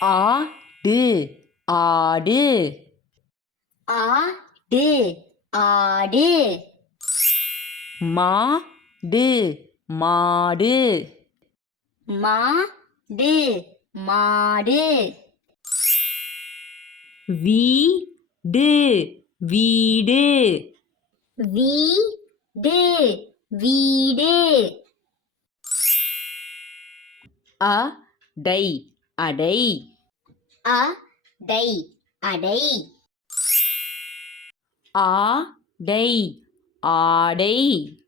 ஆடு ஆடு. ஆடு ஆடு. மாடு மாடு. மாடு மாடு. வீடு வீடு. வீடு வீடு. அடை அடை. அடை. அடை ஆடை. ஆடை.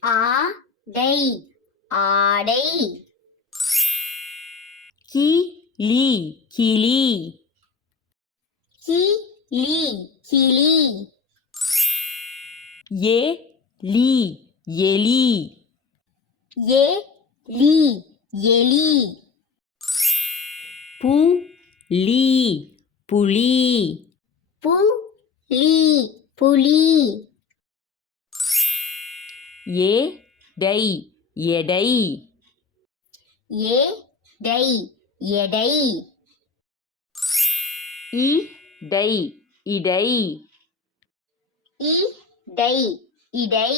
ஆடை ஆடை கிளி. கிளி கிளி கிளி. எலி புலி புலி. புலி புலி. எடை எடை. எடை எடை. இடை இடை. இடை இடை.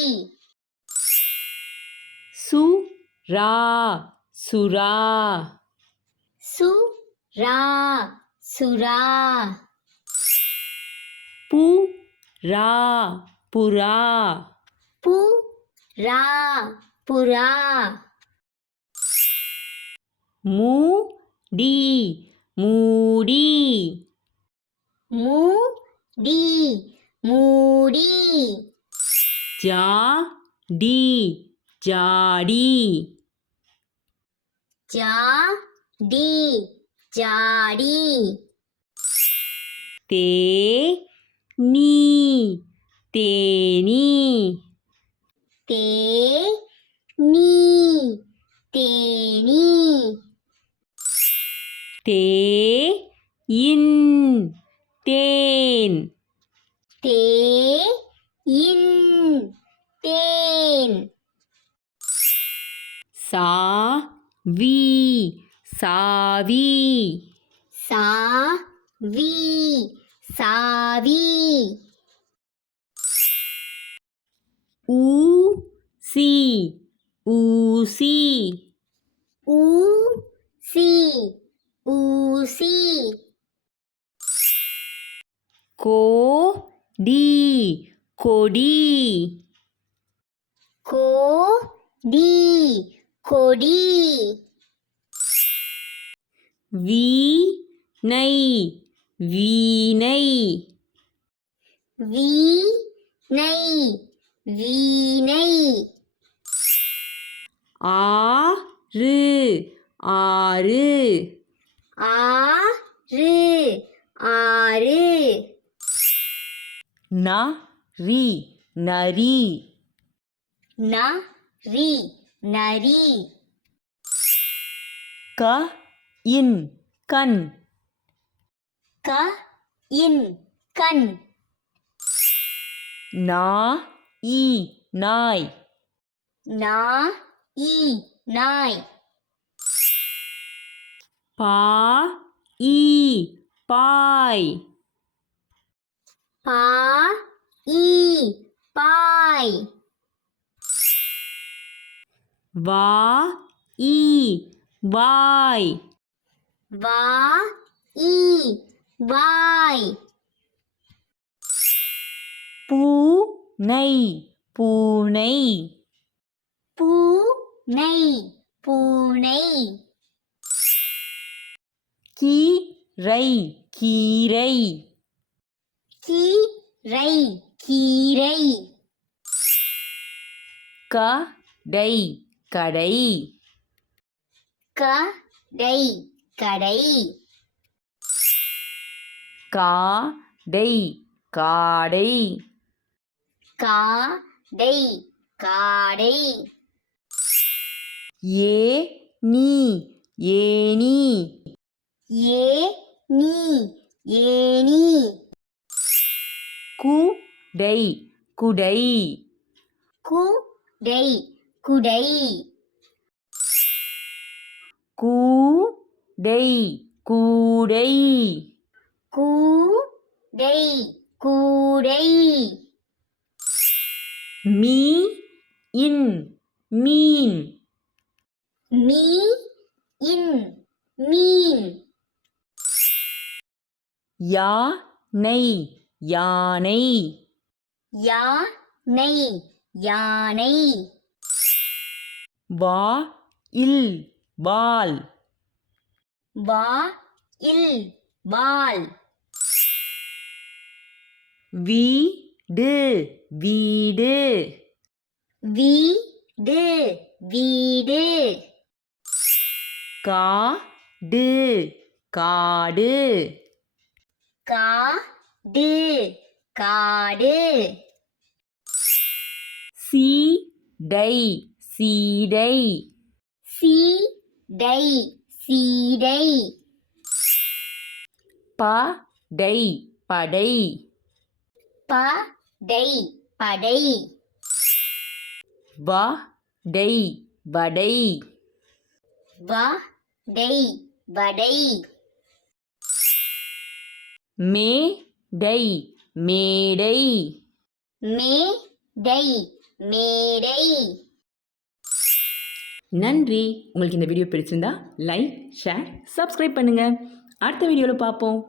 சுறா சுறா சுரா. சுரா புறா. புறா. புரா புரா மூடி. மூடி. மூடி மூடி ஜாடி. ஜாடி. ஜாடி ஜாடி தேனி தேனி தேனி. தேனி தேன் தேன். தேன் தேன் சாவி. சாவி. சாவி. சாவி ஊசி ஊசி ஊசி ஊசி கோடி. கொடி கோடி கொடி. வீணை வீணை வீணை. வீணை ஆறு ஆறு ஆறு. ஆறு நரி நரி நரி நரி க இன் கண். க இன் கண். நா இ நாய். நா இ நாய். பா இ பாய். பா இ பாய். வா இ வாய். வா இ வாய். பூனை பூனை பூனை பூனை கீரை. கீரை. கீரை கீரை கடை. கடை கடை கடை காடை காடை. காடை காடை. ஏ நீ ஏனி ஏ நீ ஏனி குடை குடை. குடை குடை. கூடை கூடை கூடை கூடை me in mean. Me in மீன். யா நெய் யானை. யானை யானை. வா இல் வால். வா இல் வால் வீடு வீடு. வீடு வீடு. காடு காடு. காடு காடு. சீடை சீடை. சீடை. சீடை. படை. படை. படை படை வடை. வடை. வடை வடை மேடை. மேடை மேடை மேடை. நன்றி. உங்களுக்கு இந்த வீடியோ பிடிச்சிருந்தா லைக் ஷேர் சப்ஸ்கிரைப் பண்ணுங்கள் அடுத்த வீடியோவில் பார்ப்போம்.